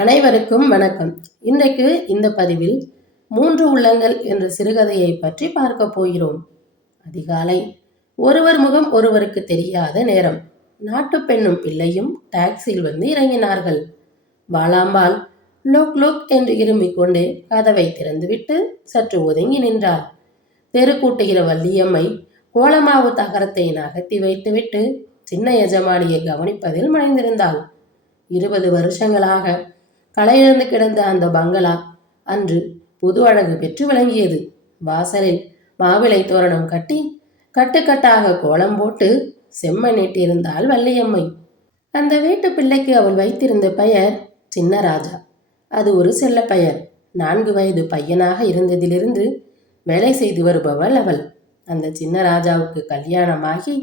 அனைவருக்கும் வணக்கம். இன்றைக்கு இந்த பதிவில் 3 உள்ளங்கள் என்ற சிறுகதையை பற்றி பார்க்க போகிறோம். அதிகாலை. ஒருவர் முகம் ஒருவருக்கு தெரியாத நேரம். நாட்டு பெண்ணும் பிள்ளையும் டாக்ஸியில் வந்து இறங்கினார்கள். வாளாம்பாள் லோக் லோக் என்று இரும்பிக் கொண்டு கதவை திறந்துவிட்டு சற்று ஒதுங்கி நின்றாள். தெரு கூட்டுகிற வள்ளியம்மை கோலமாவு தகரத்தை நகர்த்தி வைத்துவிட்டு சின்ன எஜமானியை கவனிப்பதில் மறைந்திருந்தாள். 20 வருஷங்களாக களையிழந்து கிடந்த அந்த பங்களா அன்று புது அழகு பெற்று விளங்கியது. வாசலில் மாவிளை தோரணம் கட்டி கட்டுக்கட்டாக கோலம் போட்டு செம்மண்ணிட்டிருந்தாள் வள்ளியம்மை. அந்த வீட்டு பிள்ளைக்கு அவள் வைத்திருந்த பெயர் சின்னராஜா. அது ஒரு செல்ல பெயர். 4 வயது பையனாக இருந்ததிலிருந்து வேலை செய்து வருபவள் அவள். அந்த சின்னராஜாவுக்கு கல்யாணமாகி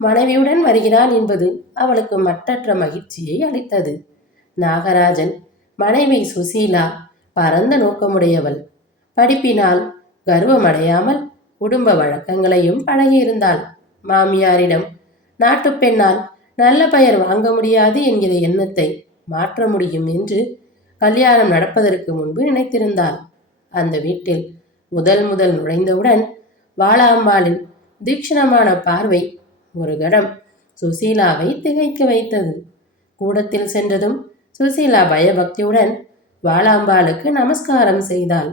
மனைவியுடன் வருகிறான் என்பது அவளுக்கு மட்டற்ற மகிழ்ச்சியை அளித்தது. நாகராஜன் மனைவி சுசீலா பரந்த நோக்கமுடையவள். படிப்பினால் கர்வமடையாமல் குடும்ப வழக்கங்களையும் பழகியிருந்தாள். மாமியாரிடம் நாட்டு பெண்ணால் நல்ல பெயர் வாங்க முடியாது என்கிற எண்ணத்தை மாற்ற முடியும் என்று கல்யாணம் நடப்பதற்கு முன்பு நினைத்திருந்தாள். அந்த வீட்டில் முதல் நுழைந்தவுடன் வாளாம்பாளின் தீக்ஷணமான பார்வை ஒரு கடம் சுசீலாவை திகைக்க வைத்தது. கூடத்தில் சென்றதும் சுசீலா பயபக்தியுடன் வாளாம்பாளுக்கு நமஸ்காரம் செய்தாள்.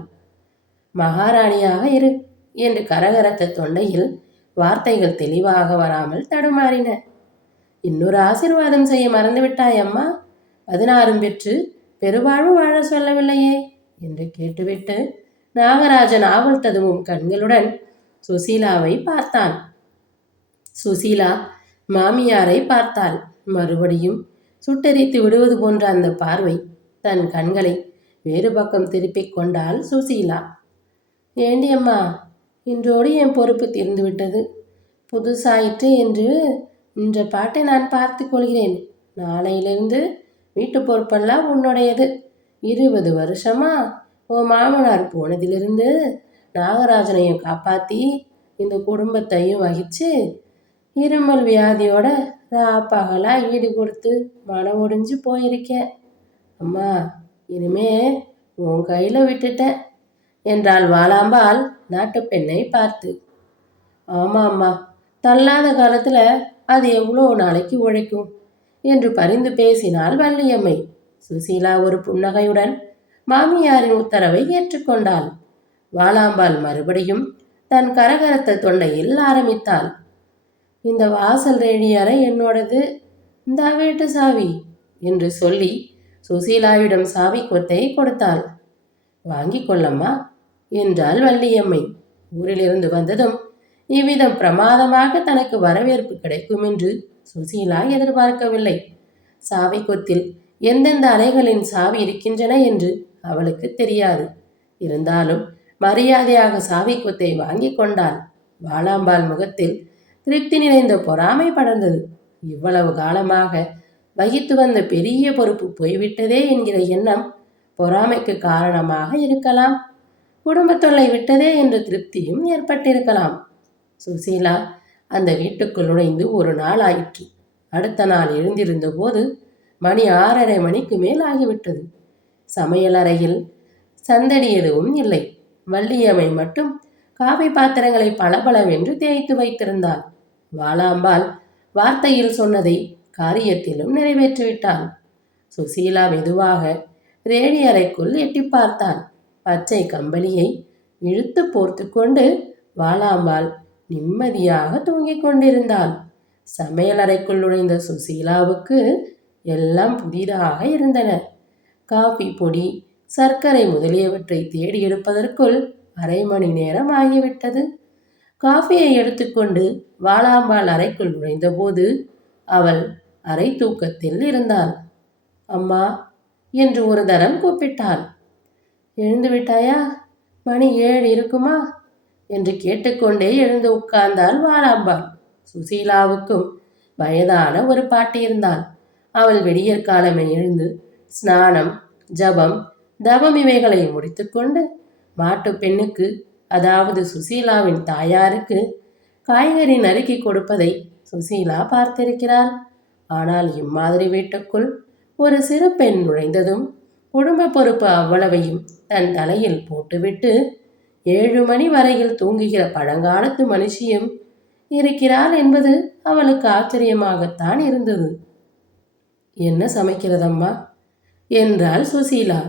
மகாராணியாக இரு என்று கரகரத்த தொண்டையில் வார்த்தைகள் தெளிவாக வராமல் தடுமாறின. இன்னொரு ஆசீர்வாதம் செய்ய மறந்துவிட்டாய் அம்மா? 16 பெற்று பெருவாழ்வு வாழ சொல்லவில்லையே என்று கேட்டுவிட்டு நாகராஜன் ஆவல் ததுவும் கண்களுடன் சுசீலாவை பார்த்தான். சுசீலா மாமியாரை பார்த்தாள். மறுபடியும் சுட்டெரித்து விடுவது போன்ற அந்த பார்வை. தன் கண்களை வேறு பக்கம் திருப்பிக் கொண்டாள் சுசீலா. ஏண்டி அம்மா, இன்றோடு என் பொறுப்பு தீர்ந்துவிட்டது. புதுசாயிற்று என்று இந்த பாட்டை நான் பார்த்து கொள்கிறேன். நாளையிலிருந்து வீட்டு பொறுப்பெல்லாம் உன்னுடையது. 20 வருஷமா ஓ மாமனார் போனதிலிருந்து நாகராஜனையும் காப்பாற்றி இந்த குடும்பத்தையும் வகிச்சு இருமல் வியாதியோட பகலா ஈடு கொடுத்து மனம் ஒடிஞ்சு போயிருக்கேன். அம்மா, இனிமே உன் கையில் விட்டுட்டேன் என்றாள் வாளாம்பாள் நாட்டு பெண்ணை பார்த்து. ஆமாம் அம்மா, தள்ளாத காலத்தில் அது எவ்வளோ நாளைக்கு உழைக்கும் என்று பரிந்து பேசினாள் வள்ளியம்மை. சுசீலா ஒரு புன்னகையுடன் மாமியாரின் உத்தரவை ஏற்றுக்கொண்டாள். வாளாம்பாள் மறுபடியும் தன் கரகரத்த தொண்டையில் ஆரம்பித்தாள். இந்த வாசல் ரேடி அறை என்னோடது, இந்த வீட்டு சாவி என்று சொல்லி சுசீலாவிடம் சாவி கொத்தை கொடுத்தாள். வாங்கி கொள்ளம்மா என்றாள் வள்ளியம்மை. ஊரிலிருந்து வந்ததும் இவ்விதம் பிரமாதமாக தனக்கு வரவேற்பு கிடைக்கும் என்று சுசீலா எதிர்பார்க்கவில்லை. சாவி கொத்தில் எந்தெந்த அறைகளின் சாவி இருக்கின்றன என்று அவளுக்கு தெரியாது. இருந்தாலும் மரியாதையாக சாவி கொத்தை வாங்கி கொண்டாள். வாளாம்பாள் முகத்தில் திருப்தி நிறைந்த பொறாமை படர்ந்தது. இவ்வளவு காலமாக வகித்து வந்த பெரிய பொறுப்பு போய்விட்டதே என்கிற எண்ணம் பொறாமைக்கு காரணமாக இருக்கலாம். குடும்ப தொல்லை விட்டதே என்ற திருப்தியும் ஏற்பட்டிருக்கலாம். சுசீலா அந்த வீட்டுக்குள் நுழைந்து ஒரு நாள் ஆயிற்று. அடுத்த நாள் எழுந்திருந்த போது மணி 6:30 மணிக்கு மேல் ஆகிவிட்டது. சமையல் அறையில் சந்தடி எதுவும் இல்லை. வள்ளியம்மை மட்டும் காஃபி பாத்திரங்களை பளபளவென்று தேய்த்து வைத்திருந்தாள். வாளாம்பாள் வார்த்தையில் சொன்னதை காரியத்திலும் நிறைவேற்றிவிட்டாள். சுசீலா மெதுவாக ரேடி அறைக்குள் எட்டி பார்த்தாள். பச்சை கம்பளியை இழுத்து போர்த்து கொண்டு வாளாம்பாள் நிம்மதியாக தூங்கிக் கொண்டிருந்தாள். சமையலறைக்குள் நுழைந்த சுசீலாவுக்கு எல்லாம் புதிதாக இருந்தன. காஃபி பொடி, சர்க்கரை முதலியவற்றை தேடி எடுப்பதற்குள் 1/2 மணி நேரம் ஆகிவிட்டது. காஃபியை எடுத்துக்கொண்டு வாளாம்பாள் அறைக்குள் நுழைந்தபோது அவள் அரை தூக்கத்தில் இருந்தாள். அம்மா என்று ஒரு தரம் கூப்பிட்டாள். எழுந்து விட்டாயா? மணி 7 இருக்குமா என்று கேட்டுக்கொண்டே எழுந்து உட்கார்ந்தாள் வாளாம்பாள். சுசீலாவுக்கும் வயதான ஒரு பாட்டி இருந்தாள். அவள் விடியற்காலமே எழுந்து ஸ்நானம், ஜபம், தவம் இவைகளை முடித்துக்கொண்டு மாட்டு பெண்ணுக்கு, அதாவது சுசீலாவின் தாயாருக்கு காய்கறி நறுக்கி கொடுப்பதை சுசீலா பார்த்திருக்கிறாள். ஆனால் இம்மாதிரி வீட்டுக்குள் ஒரு சிறு பெண் நுழைந்ததும் குடும்ப பொறுப்பு அவ்வளவையும் தன் தலையில் போட்டுவிட்டு 7 மணி வரையில் தூங்குகிற பழங்காலத்து மனுஷியும் இருக்கிறாள் என்பது அவளுக்கு ஆச்சரியமாகத்தான் இருந்தது. என்ன சமைக்கிறதம்மா என்றாள் சுசீலா.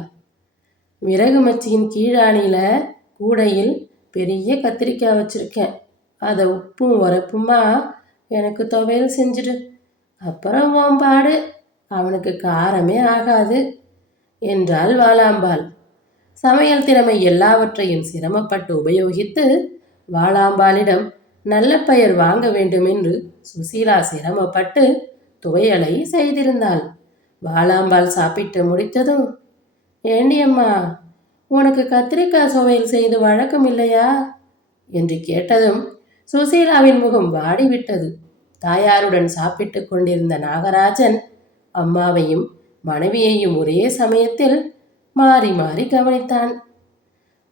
விறகு மச்சியின் கீழானில கூடையில் பெரிய கத்திரிக்காய் வச்சிருக்கேன். அதை உப்பும் உரப்புமா எனக்கு துவையல் செஞ்சிடு. அப்புறம் ஓம்பாடு, அவனுக்கு காரமே ஆகாது என்றாள் வாளாம்பாள். சமையல் திறமை எல்லாவற்றையும் சிரமப்பட்டு உபயோகித்து வாளாம்பாளிடம் நல்ல பெயர் வாங்க வேண்டும் என்று சுசீலா சிரமப்பட்டு துவையலை செய்திருந்தாள். வாளாம்பாள் சாப்பிட்டு முடித்ததும், ஏண்டியம்மா, உனக்கு கத்திரிக்காய் சுவையல் செய்து வழக்கம் இல்லையா என்று கேட்டதும் சுசீலாவின் முகம் வாடிவிட்டது. தாயாருடன் சாப்பிட்டு கொண்டிருந்த நாகராஜன் அம்மாவையும் மனைவியையும் ஒரே சமயத்தில் மாறி மாறி கவனித்தான்.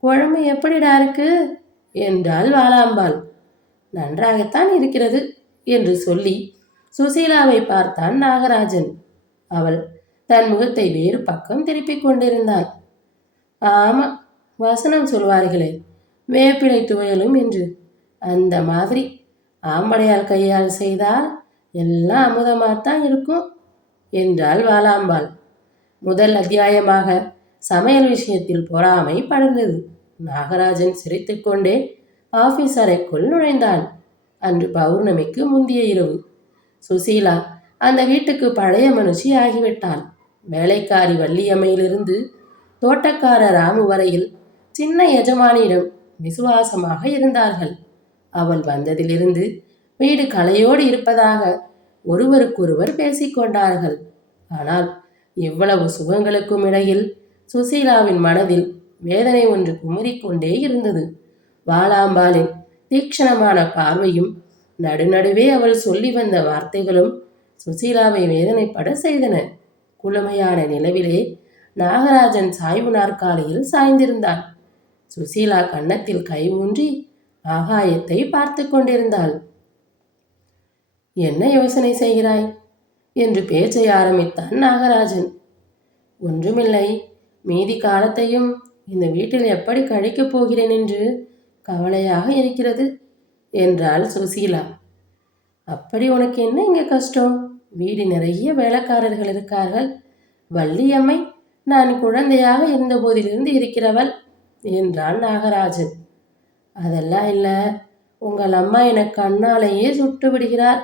குழம்பு எப்படிடா இருக்கு என்றாள் வாளாம்பாள். நன்றாகத்தான் இருக்கிறது என்று சொல்லி சுசீலாவை பார்த்தான் நாகராஜன். அவள் தன் முகத்தை வேறு பக்கம் திருப்பிக் கொண்டிருந்தாள். ஆமா, வசனம் சொல்வார்களே, வேப்பிலை துவையலும் என்று, அந்த மாதிரி ஆம்படையால் கையால் செய்தால் எல்லாம் அமுதமாகத்தான் இருக்கும் என்றாள் வாளாம்பாள். முதல் அத்தியாயமாக சமையல் விஷயத்தில் பொறாமை படர்ந்தது. நாகராஜன் சிரித்துக்கொண்டே ஆபீஸ் அறைக்குள் நுழைந்தான். அன்று பௌர்ணமிக்கு முந்திய இரவு. சுசீலா அந்த வீட்டுக்கு பழைய மனுஷி ஆகிவிட்டாள். வேலைக்காரி வள்ளியம்மையிலிருந்து தோட்டக்கார ராமு வரையில் சின்ன எஜமானியிடம் விசுவாசமாக இருந்தார்கள். அவள் வந்ததிலிருந்து வீடு களையோடு இருப்பதாக ஒருவருக்கொருவர் பேசிக்கொண்டார்கள். ஆனால் இவ்வளவு சுகங்களுக்கும் இடையில் சுசீலாவின் மனதில் வேதனை ஒன்று குமுறிக்கொண்டே இருந்தது. வாளாம்பாளின் தீக்ஷணமான பார்வையும் நடுநடுவே அவள் சொல்லி வந்த வார்த்தைகளும் சுசீலாவை வேதனைப்பட செய்தன. குளுமையான நிலவிலே நாகராஜன் சாய்வு நாற்காலியில் சாய்ந்திருந்தான். சுசீலா கன்னத்தில் கை ஊன்றி ஆகாயத்தை பார்த்து கொண்டிருந்தாள். என்ன யோசனை செய்கிறாய் என்று பேச்சை ஆரம்பித்தான் நாகராஜன். ஒன்றுமில்லை, மீதி காலத்தையும் இந்த வீட்டில் எப்படி கழிக்கப் போகிறேன் என்று கவலையாக இருக்கிறது என்றாள் சுசீலா. அப்படி உனக்கு என்ன இங்கே கஷ்டம்? வீடு நிறைய வேலைக்காரர்கள் இருக்கார்கள். வள்ளியம்மை நான் குழந்தையாக இருந்த போதிலிருந்து இருக்கிறவள் என்றான் நாகராஜன். அதெல்லாம் இல்லை, உங்கள் அம்மா எனக்கு கண்ணாலேயே சுட்டு விடுகிறார்.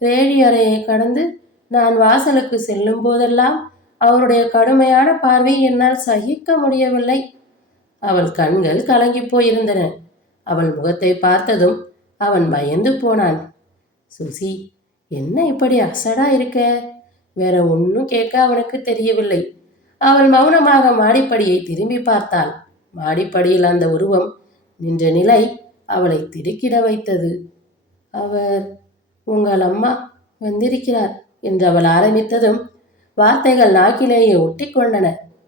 ரேடி அறையை கடந்து நான் வாசலுக்கு செல்லும் போதெல்லாம் அவருடைய கடுமையான பார்வை என்னால் சகிக்க முடியவில்லை. அவள் கண்கள் கலங்கி போயிருந்தன. அவள் முகத்தை பார்த்ததும் அவன் பயந்து போனான். சுசி, என்ன இப்படி அசடா இருக்க? வேற ஒன்றும் கேட்க அவனுக்கு தெரியவில்லை. அவள் மௌனமாக மாடிப்படியை திரும்பி பார்த்தாள். மாடிப்படியில் அந்த உருவம் நின்ற நிலை அவளை திடுக்கிட வைத்தது. அவர் உங்கள் அம்மா வந்திருக்கிறார் என்று அவள் ஆரம்பித்ததும் வார்த்தைகள் நாக்கிலேயே ஒட்டி கொண்டன.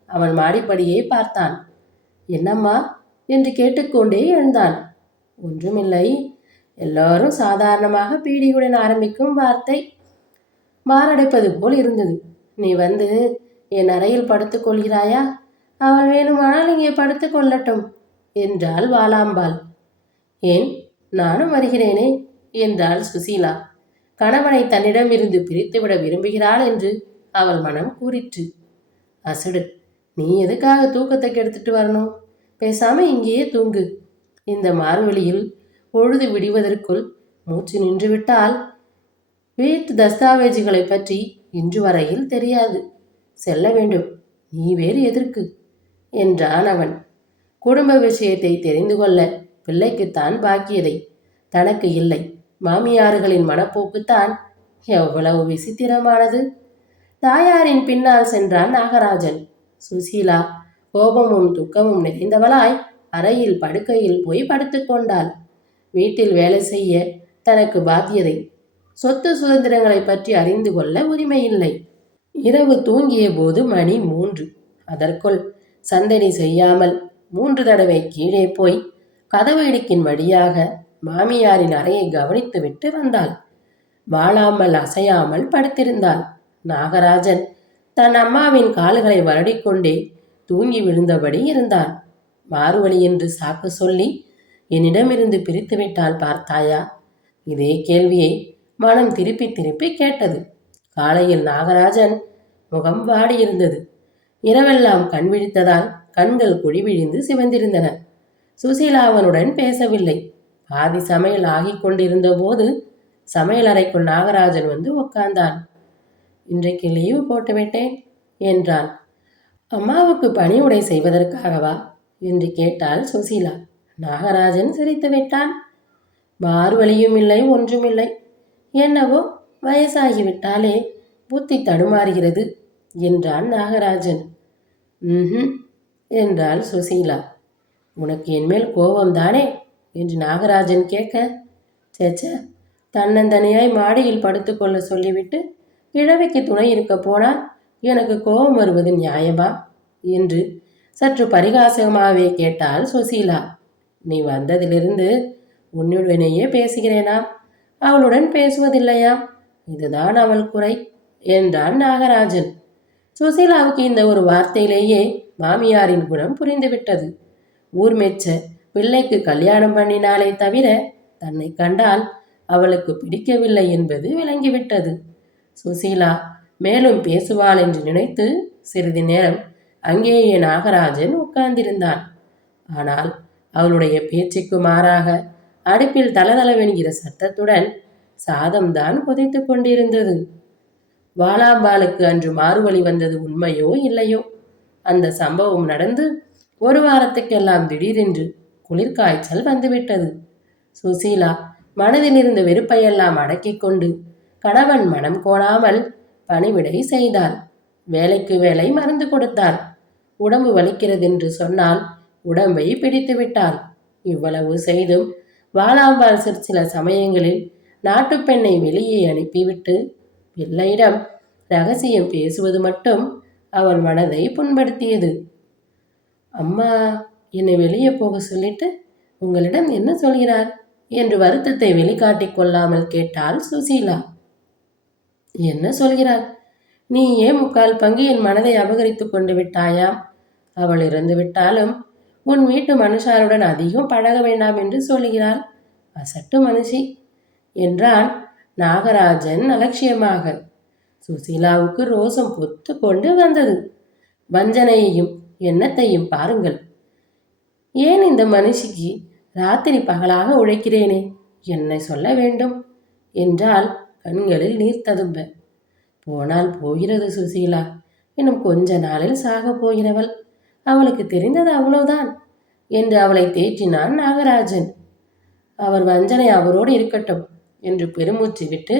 அவன் மாடிப்படியை பார்த்தான். என்னம்மா என்று கேட்டுக்கொண்டே எழுந்தான். ஒன்றுமில்லை, எல்லாரும் சாதாரணமாக பீடியுடன் ஆரம்பிக்கும் வார்த்தை. மாரடைப்பது போல் இருந்தது. நீ வந்து என் அறையில் படுத்துக் கொள்கிறாயா? அவள் வேணுமானால் இங்கே படுத்து கொள்ளட்டும் என்றாள் வாளாம்பாள். ஏன், நானும் வருகிறேனே என்றாள் சுசீலா. கணவனை தன்னிடமிருந்து பிரித்துவிட விரும்புகிறாள் என்று அவள் மனம் கூறிற்று. அசடு, நீ எதுக்காக தூக்கத்தை கெடுத்துட்டு வரணும்? பேசாம இங்கேயே தூங்கு. இந்த மார்வெளியில் பொழுது விடுவதற்குள் மூச்சு நின்றுவிட்டால் வீட்டு தஸ்தாவேஜுகளை பற்றி இன்று வரையில் தெரியாது. செல்ல வேண்டும். நீ வேறு எதற்கு என்றான் அவன். குடும்ப விஷயத்தை தெரிந்து கொள்ள பிள்ளைக்குத்தான் பாக்கியதை, தனக்கு இல்லை. மாமியார்களின் மனப்போக்குத்தான் எவ்வளவு விசித்திரமானது. தாயாரின் பின்னால் சென்றான் நாகராஜன். சுசீலா கோபமும் துக்கமும் நிறைந்தவளாய் அறையில் படுக்கையில் போய் படுத்துக்கொண்டாள். வீட்டில் வேலை செய்ய தனக்கு பாத்தியதை, சொத்து சுதந்திரங்களை பற்றி அறிந்து கொள்ள உரிமை இல்லை. இரவு தூங்கிய போது மணி 3. அதற்குள் சந்தடி செய்யாமல் 3 தடவை கீழே போய் கதவு இடுக்கின் வழியாக மாமியாரின் அறையை கவனித்துவிட்டு வந்தாள். வாழாமல் அசையாமல் படுத்திருந்தாள். நாகராஜன் தன் அம்மாவின் கால்களை வருடிக்கொண்டே தூங்கி விழுந்தபடி இருந்தான். மாறுவழி என்று சாக்கு சொல்லி என்னிடமிருந்து பிரித்து விட்டால் பார்த்தாயா? இதே கேள்வியை மனம் திருப்பி திருப்பி கேட்டது. காலையில் நாகராஜன் முகம் வாடியிருந்தது. இரவெல்லாம் கண் விழித்ததால் கண்கள் குழி விழிந்து சிவந்திருந்தன. சுசீலா அவனுடன் பேசவில்லை. பாதி சமையல் ஆகிக் கொண்டிருந்த போது சமையல் அறைக்குள் நாகராஜன் வந்து உட்கார்ந்தான். இன்றைக்கு லீவு போட்டுவிட்டேன் என்றான். அம்மாவுக்கு பணி உடை செய்வதற்காகவா என்று கேட்டாள் சுசீலா. நாகராஜன் சிரித்து விட்டான். மாறுவழியும் இல்லை, ஒன்றுமில்லை. என்னவோ வயசாகிவிட்டாலே புத்தி தடுமாறுகிறது என்றான் நாகராஜன். என்றாள் சுசீலா. உனக்கு என்மேல் கோபம்தானே என்று நாகராஜன் கேட்க, சேச்ச, தன்னந்தனியாய் மாடியில் படுத்துக்கொள்ள சொல்லிவிட்டு கிழவிக்கு துணை இருக்க போனால் எனக்கு கோபம் வருவது நியாயமா என்று சற்று பரிகாசமாகவே கேட்டாள் சுசீலா. நீ வந்ததிலிருந்து உன்னுடனேயே பேசுகிறேனாம், அவளுடன் பேசுவதில்லையாம். இதுதான் அவள் குறை என்றான் நாகராஜன். சுசீலாவுக்கு இந்த ஒரு வார்த்தையிலேயே மாமியாரின் குணம் புரிந்துவிட்டது. ஊர் மெச்ச பிள்ளைக்கு கல்யாணம் பண்ணினாலே தவிர தன்னை கண்டால் அவளுக்கு பிடிக்கவில்லை என்பது விளங்கிவிட்டது. சுசீலா மேலும் பேசுவாள் என்று நினைத்து சிறிது நேரம் அங்கேயே நாகராஜன் உட்கார்ந்திருந்தான். ஆனால் அவளுடைய பேச்சுக்கு மாறாக அடுப்பில் தளதளவென்கிற சத்தத்துடன் சாதம்தான் கொதித்து கொண்டிருந்தது. வாலாம்பாளுக்கு அன்று மாறுவழி வந்தது உண்மையோ இல்லையோ, அந்த சம்பவம் நடந்து ஒரு வாரத்துக்கெல்லாம் திடீரென்று குளிர்காய்ச்சல் வந்துவிட்டது. சுசீலா மனதில் இருந்த வெறுப்பையெல்லாம் அடக்கிக் கொண்டு கணவன் மனம் கோணாமல் பணிவிடை செய்தாள். வேலைக்கு வேலை மருந்து கொடுத்தாள். உடம்பு வலிக்கிறதென்று சொன்னால் உடம்பை பிடித்து விட்டாள். இவ்வளவு செய்தும் வாலாம்பாள் சில சமயங்களில் நாட்டுப்பெண்ணை வெளியே அனுப்பிவிட்டு பிள்ளையிடம் ரகசியம் பேசுவது மட்டும் அவள் மனதை புண்படுத்தியது. அம்மா என்னை வெளியே போக சொல்லிட்டு உங்களிடம் என்ன சொல்கிறார் என்று வருத்தத்தை வெளிக்காட்டிக் கொள்ளாமல் கேட்டாள் சுசீலா. என்ன சொல்கிறார்? நீ ஏன் 3/4 பங்கு என் மனதை அபகரித்து கொண்டு விட்டாயாம். அவள் இறந்து விட்டாலும் உன் வீட்டு மனுஷாருடன் அதிகம் பழக வேண்டாம் என்று சொல்கிறாள். அசட்டு மனுஷி என்றான் நாகராஜன் அலட்சியமாக. சுசீலாவுக்கு ரோசம் பொத்து கொண்டு வந்தது. வஞ்சனையையும் எண்ணத்தையும் பாருங்கள். ஏன் இந்த மனுஷிக்கு ராத்திரி பகலாக உழைக்கிறேனே, என்னை சொல்ல வேண்டும் என்றால் கண்களில் நீர் ததும்ப. போனால் போகிறது சுசீலா, இன்னும் கொஞ்ச நாளில் சாக போகிறவள், அவளுக்கு தெரிந்தது அவ்வளவுதான் என்று அவளை தேற்றினான் நாகராஜன். அவர் வஞ்சனை அவரோடு இருக்கட்டும் என்று பெருமூச்சு விட்டு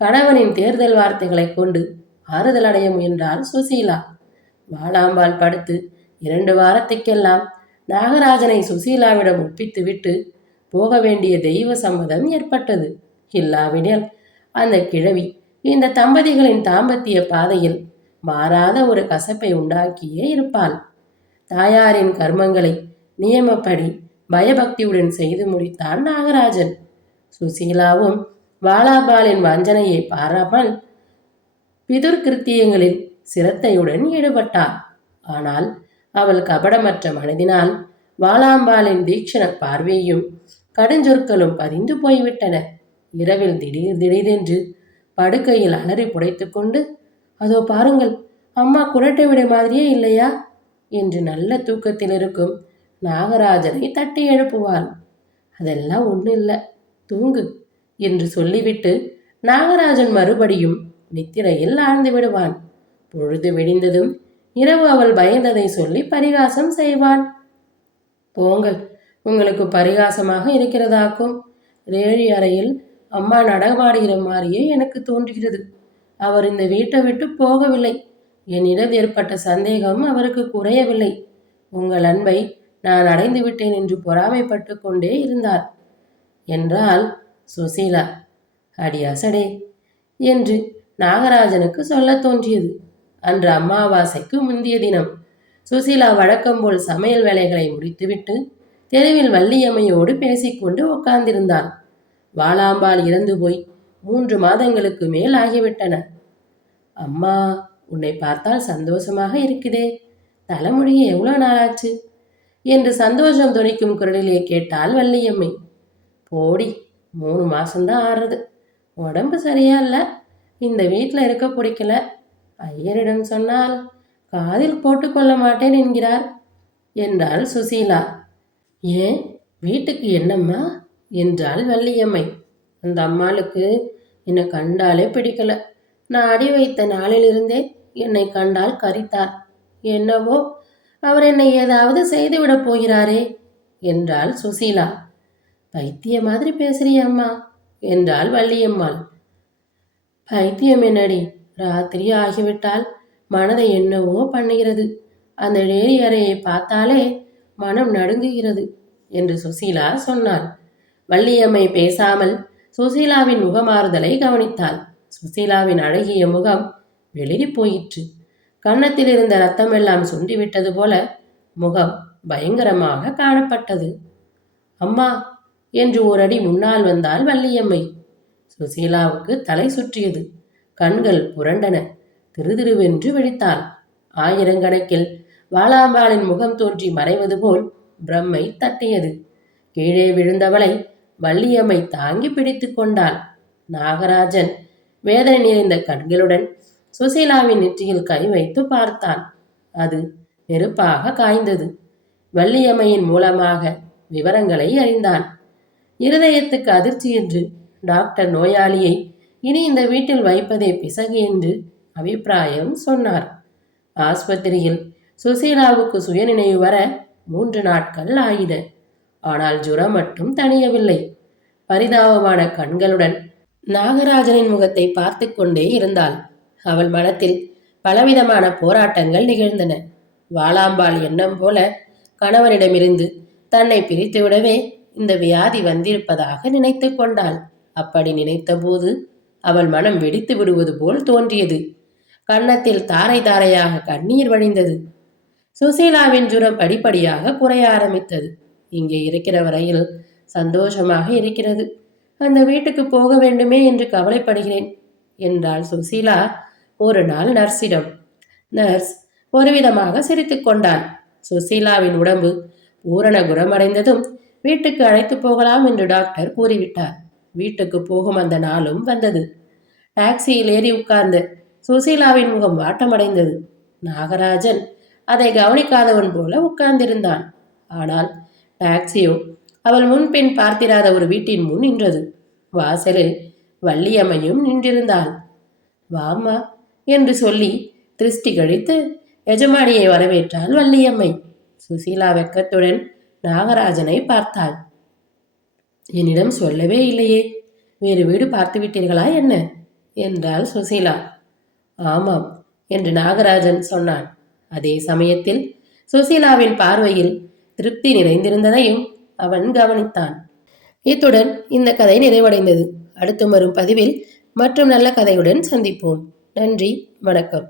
கணவனின் தேர்தல் வார்த்தைகளை கொண்டு ஆறுதல் அடைய முயன்றாள் சுசீலா. வாலாம்பாள் படுத்து 2 வாரத்துக்கெல்லாம் நாகராஜனை சுசீலாவிடம் ஒப்பித்து விட்டு போக வேண்டிய தெய்வ சம்மதம் ஏற்பட்டது. இல்லாவிடில் அந்த கிழவி இந்த தம்பதிகளின் தாம்பத்திய பாதையில் மாறாத ஒரு கசப்பை உண்டாக்கியே இருப்பாள். தாயாரின் கர்மங்களை நியமப்படி பயபக்தியுடன் செய்து முடித்தான் நாகராஜன். சுசீலாவும் வாலாபாலின் வஞ்சனையை பாராமல் பிதுர்கிருத்தியங்களில் சிரத்தையுடன் ஈடுபட்டாள். ஆனால் அவள் கபடமற்ற மனதினால் வாலாம்பாலின் தீக்ஷண பார்வையும் கடுஞ்சொற்களும் பதிந்து போய்விட்டன. இரவில் திடீரென்று படுக்கையில் அலறி புடைத்து கொண்டு, அதோ பாருங்கள், அம்மா குரட்டை விட மாதிரியே இல்லையா என்று நல்ல தூக்கத்தில் இருக்கும் நாகராஜனை தட்டி எழுப்புவாள். அதெல்லாம் ஒன்றும் இல்லை, தூங்கு என்று சொல்லிவிட்டு நாகராஜன் மறுபடியும் நித்திரையில் ஆழ்ந்து விடுவான். பொழுது விடிந்ததும் இரவு அவள் பயந்ததை சொல்லி பரிகாசம் செய்வான். போங்கள், உங்களுக்கு பரிகாசமாக இருக்கிறதாக்கும். ரேழி அறையில் அம்மா நடமாடுகிற மாதிரியே எனக்கு தோன்றுகிறது. அவர் இந்த வீட்டை விட்டு போகவில்லை. என்னிடம் ஏற்பட்ட சந்தேகம் அவருக்கு குறையவில்லை. உங்கள் அன்பை நான் அடைந்து விட்டேன் என்று பொறாமைப்பட்டு கொண்டே இருந்தார் என்றால் சுசீலா. அடியாசடே என்று நாகராஜனுக்கு சொல்ல தோன்றியது. அன்று அமாவாசைக்கு முந்திய தினம் சுசீலா வழக்கம்போல் சமையல் வேலைகளை முடித்துவிட்டு தெருவில் வள்ளியம்மையோடு பேசிக்கொண்டு உட்கார்ந்திருந்தாள். வாலாம்பாள் இறந்து போய் 3 மாதங்களுக்கு மேல் ஆகிவிட்டன. அம்மா, உன்னை பார்த்தால் சந்தோஷமாக இருக்குதே. தலைமுடிய எவ்வளோ நாளாச்சு என்று சந்தோஷம் துணிக்கும் குரலிலே கேட்டாள் வள்ளியம்மை. போடி, 3 மாசம்தான் ஆறுது. உடம்பு சரியா இல்லை. இந்த வீட்டில் இருக்க பிடிக்கல. ஐயரிடம் சொன்னால் காதில் போட்டுக்கொள்ள மாட்டேன் என்கிறார் என்றாள் சுசீலா. ஏன், வீட்டுக்கு என்னம்மா என்றாள் வள்ளியம்மை. அந்த அம்மாளுக்கு என்னை கண்டாலே பிடிக்கல. நான் அடி வைத்த நாளிலிருந்தே என்னை கண்டால் கரித்தார். என்னவோ அவர் என்னை ஏதாவது செய்துவிடப் போகிறாரே என்றாள் சுசீலா. பைத்திய மாதிரி பேசுறிய அம்மா என்றாள் வள்ளியம்மாள். பைத்தியம் என்னடி, ராத்திரி ஆகிவிட்டால் மனதை என்னவோ பண்ணுகிறது. அந்த டேரி அறையை பார்த்தாலே மனம் நடுங்குகிறது என்று சுசீலா சொன்னாள். வள்ளியம்மை பேசாமல் சுசீலாவின் முகமாறுதலை கவனித்தாள். சுசீலாவின் அழகிய முகம் வெளிரி போயிற்று. கன்னத்தில் இருந்த ரத்தமெல்லாம் சுண்டிவிட்டது போல முகம் பயங்கரமாக காணப்பட்டது. அம்மா என்று ஒரு அடி முன்னால் வந்தாள் வள்ளியம்மை. சுசீலாவுக்கு தலை சுற்றியது. கண்கள் புரண்டன. திருதிருவென்று விழித்தாள். ஆயிரக்கணக்கில் வாளாம்பாளின் முகம் தோன்றி மறைவது போல் பிரம்மை தட்டியது. கீழே விழுந்தவளை வள்ளியம்மை தாங்கி பிடித்து கொண்டாள். நாகராஜன் வேதனை நிறைந்த கண்களுடன் சுசீலாவின் நெற்றியில் கை வைத்து பார்த்தான். அது நெருப்பாக காய்ந்தது. வள்ளியம்மையின் மூலமாக விவரங்களை அறிந்தான். இருதயத்துக்கு அதிர்ச்சி என்று டாக்டர் நோயாளியை இனி இந்த வீட்டில் வைப்பதே பிசகு என்று அபிப்பிராயம் சொன்னார். ஆஸ்பத்திரியில் சுசீலாவுக்கு சுயநினைவு வர 3 நாட்கள் ஆயின. ஆனால் ஜுரம் மட்டும் தணியவில்லை. பரிதாபமான கண்களுடன் நாகராஜனின் முகத்தை பார்த்து கொண்டே இருந்தாள். அவள் மனத்தில் பலவிதமான போராட்டங்கள் நிகழ்ந்தன. வாளாம்பாள் எண்ணம் போல கணவனிடமிருந்து தன்னை பிரித்துவிடவே இந்த வியாதி வந்திருப்பதாக நினைத்து கொண்டாள். அப்படி நினைத்தபோது அவள் மனம் வெடித்து விடுவது போல் தோன்றியது. கன்னத்தில் தாரை தாரையாக கண்ணீர் வழிந்தது. சுசீலாவின் ஜுரம் படிப்படியாக குறைய ஆரம்பித்தது. இங்கே இருக்கிற வரையில் சந்தோஷமாக இருக்கிறது. அந்த வீட்டுக்கு போக வேண்டுமே என்று கவலைப்படுகிறேன் என்றாள் சுசீலா ஒரு நாள் நர்ஸிடம். நர்ஸ் ஒருவிதமாக சிரித்து கொண்டாள். சுசீலாவின் உடம்பு பூரண குணமடைந்ததும் வீட்டுக்கு அழைத்து போகலாம் என்று டாக்டர் கூறிவிட்டார். வீட்டுக்கு போகும் அந்த நாளும் வந்தது. டாக்ஸியில் ஏறி உட்கார்ந்த சுசீலாவின் முகம் வாட்டமடைந்தது. நாகராஜன் அதை கவனிக்காதவன் போல உட்கார்ந்திருந்தான். ஆனால் டாக்ஸியோ அவள் முன்பின் பார்த்திராத ஒரு வீட்டின் முன் நின்றது. வாசலில் வள்ளியம்மையும் நின்றிருந்தாள். வாம்மா என்று சொல்லி திருஷ்டி கழித்து எஜமானியை வரவேற்றாள் வள்ளியம்மை. சுசீலா வெக்கத்துடன் நாகராஜனை பார்த்தாள். என்னிடம் சொல்லவே இல்லையே, வேறு வீடு பார்த்து விட்டீர்களா என்ன என்றாள் சுசீலா. ஆமாம் என்று நாகராஜன் சொன்னான். அதே சமயத்தில் சுசீலாவின் பார்வையில் திருப்தி நிறைந்திருந்ததையும் அவன் கவனித்தான். இத்துடன் இந்த கதை நிறைவடைந்தது. அடுத்து வரும் பதிவில் மற்றும் நல்ல கதையுடன் சந்திப்போம். நன்றி, வணக்கம்.